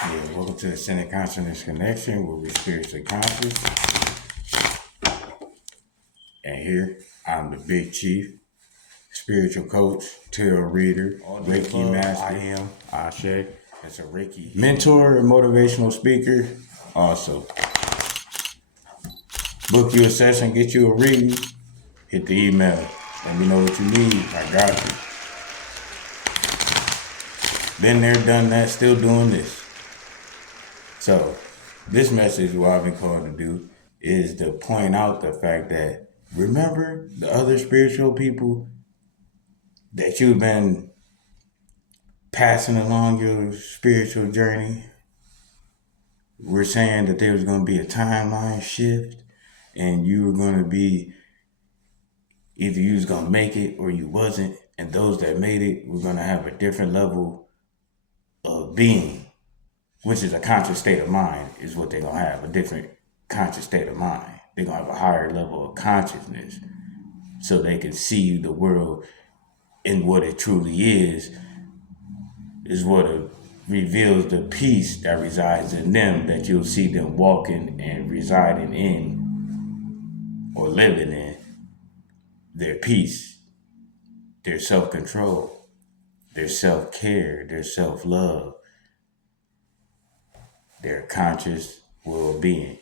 Yeah, welcome to the Ascended Consciousness Connection, where we spiritually conscious. And here, I'm the Big Chief, spiritual coach, tarot reader, Reiki master. I am Ashe. It's a Reiki mentor and motivational speaker. Also, book you a session, get you a reading, hit the email. Let me know what you need. I got you. Been there, done that, still doing this. So, this message, what I've been called to do, is to point out the fact that remember the other spiritual people that you've been passing along your spiritual journey. We're saying that there was going to be a timeline shift and you were going to be either you was going to make it or you wasn't. And those that made it were going to have a different level of being, which is a conscious state of mind, is what they're going to have, a different conscious state of mind. They're going to have a higher level of consciousness so they can see the world in what it truly is what it reveals the peace that resides in them, that you'll see them walking and residing in or living in their peace, their self-control, their self-care, their self-love, their conscious well-being.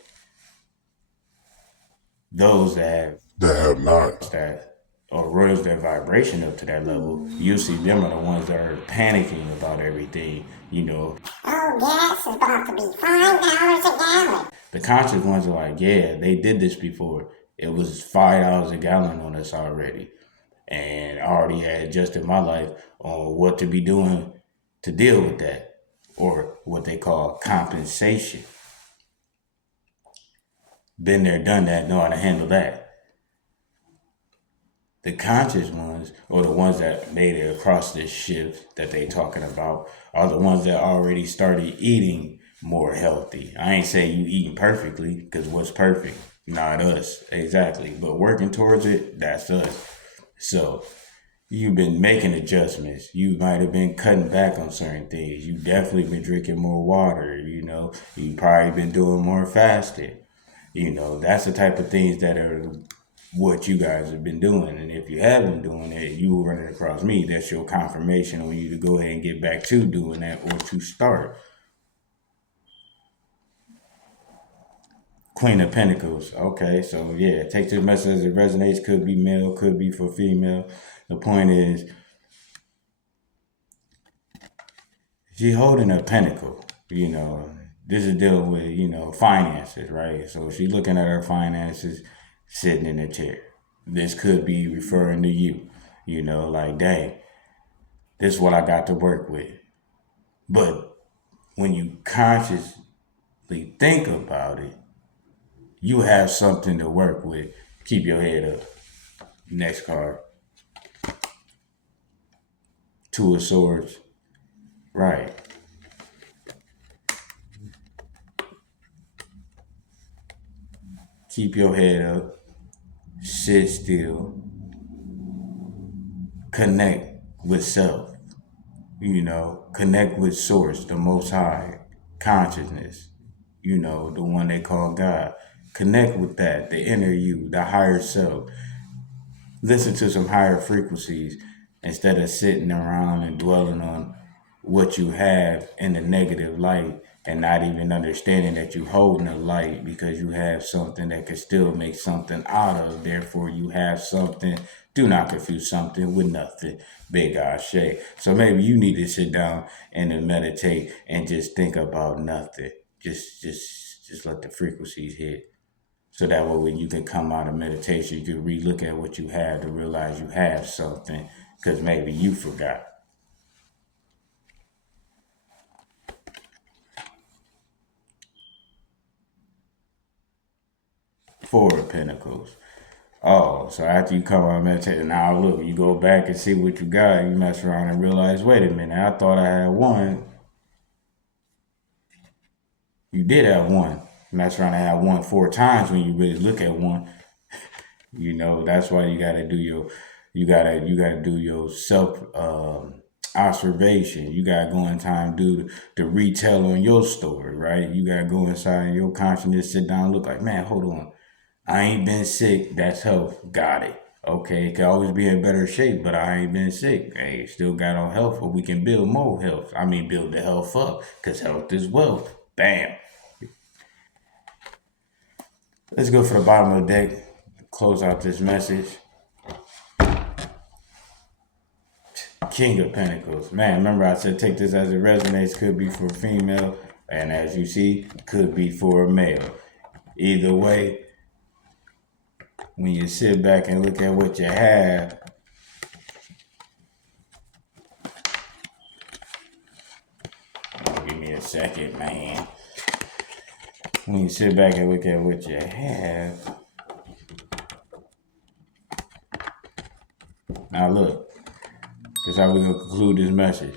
Those that have not that or raise their vibration up to that level, you see them are the ones that are panicking about everything, Oh, gas is about to be $5 a gallon. The conscious ones are like, yeah, they did this before. It was $5 a gallon on us already. And I already had adjusted my life on what to be doing to deal with that, or what they call compensation. Been there, done that, know how to handle that. The conscious ones, or the ones that made it across this shift that they talking about, are the ones that already started eating more healthy. I ain't say you eating perfectly, because what's perfect? Not us, exactly. But working towards it, that's us. So you've been making adjustments. You might have been cutting back on certain things. You definitely been drinking more water. You probably been doing more fasting. That's the type of things that are what you guys have been doing. And if you haven't been doing it, you will run it across me. That's your confirmation on you to go ahead and get back to doing that or to start. Queen of Pentacles. Okay, so yeah, take this message as it resonates. Could be male, could be for female. The point is, she holding a pentacle. This is dealing with, finances, right? So she's looking at her finances sitting in a chair. This could be referring to you, like, dang, this is what I got to work with. But when you consciously think about it, you have something to work with. Keep your head up. Next card. Two of Swords. Right. Keep your head up. Sit still. Connect with self. Connect with Source, the Most High, consciousness, the one they call God. Connect with that, the inner you, the higher self. Listen to some higher frequencies instead of sitting around and dwelling on what you have in the negative light and not even understanding that you're holding a light because you have something that can still make something out of. Therefore, you have something. Do not confuse something with nothing. Big Ashe. So maybe you need to sit down and then meditate and just think about nothing. Just let the frequencies hit. So that way when you can come out of meditation, you can re-look at what you have to realize you have something because maybe you forgot. Four of Pentacles. Oh, so after you come out of meditation, now look, you go back and see what you got, you mess around and realize, wait a minute, I thought I had one. You did have one. Mess around and have one 4 times when you really look at one. That's why you gotta do your self observation. You got to go in time, do the retell on your story, right? You got to go inside your consciousness, sit down, look like, man, hold on. I ain't been sick. That's health. Got it. Okay, it can always be in better shape, but I ain't been sick. Hey, still got on health, but we can build more health. I mean, build the health up, because health is wealth. Bam. Let's go for the bottom of the deck. Close out this message. King of Pentacles. Man, remember I said take this as it resonates. Could be for female, and as you see, could be for a male. Either way, when you sit back and look at what you have, give me a second, man. When you sit back and look at what you have, now look, this is how we're gonna conclude this message.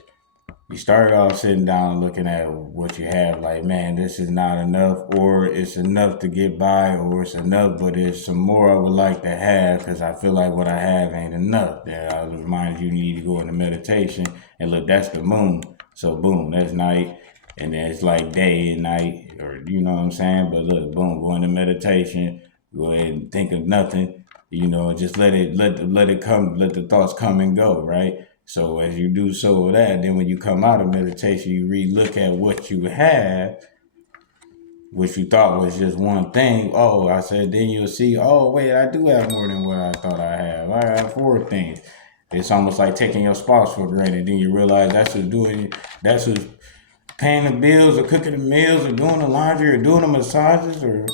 You started off sitting down looking at what you have, like, man, this is not enough, or it's enough to get by, or it's enough, but there's some more I would like to have because I feel like what I have ain't enough. Then I was reminded you need to go into meditation, and look, that's the moon. So boom, that's night, and then it's like day and night, or you know what I'm saying? But look, boom, go into meditation, go ahead and think of nothing, just let it come, let the thoughts come and go, right? So as you do so of that, then when you come out of meditation, you re-look at what you have, which you thought was just one thing. Oh, I said, then you'll see, oh, wait, I do have more than what I thought I have. I have 4 things. It's almost like taking your spouse for granted. Then you realize that's who's paying the bills or cooking the meals or doing the laundry or doing the massages or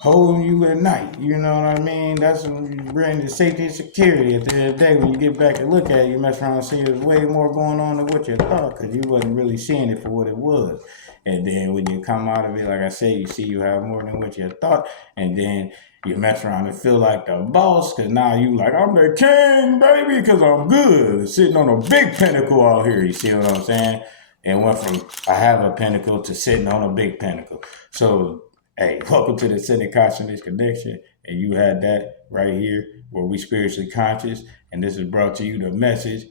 holding you at night. You know what I mean? That's when you bring the safety and security. At the end of the day, when you get back and look at it, you mess around and see there's way more going on than what you thought because you wasn't really seeing it for what it was. And then when you come out of it, like I said, you see you have more than what you thought. And then you mess around and feel like the boss because now you like, I'm the king, baby, because I'm good. Sitting on a big pinnacle out here. You see what I'm saying? And went from I have a pinnacle to sitting on a big pinnacle. So hey, welcome to the Ascended Consciousness Connection. And you had that right here where we spiritually conscious. And this is brought to you the message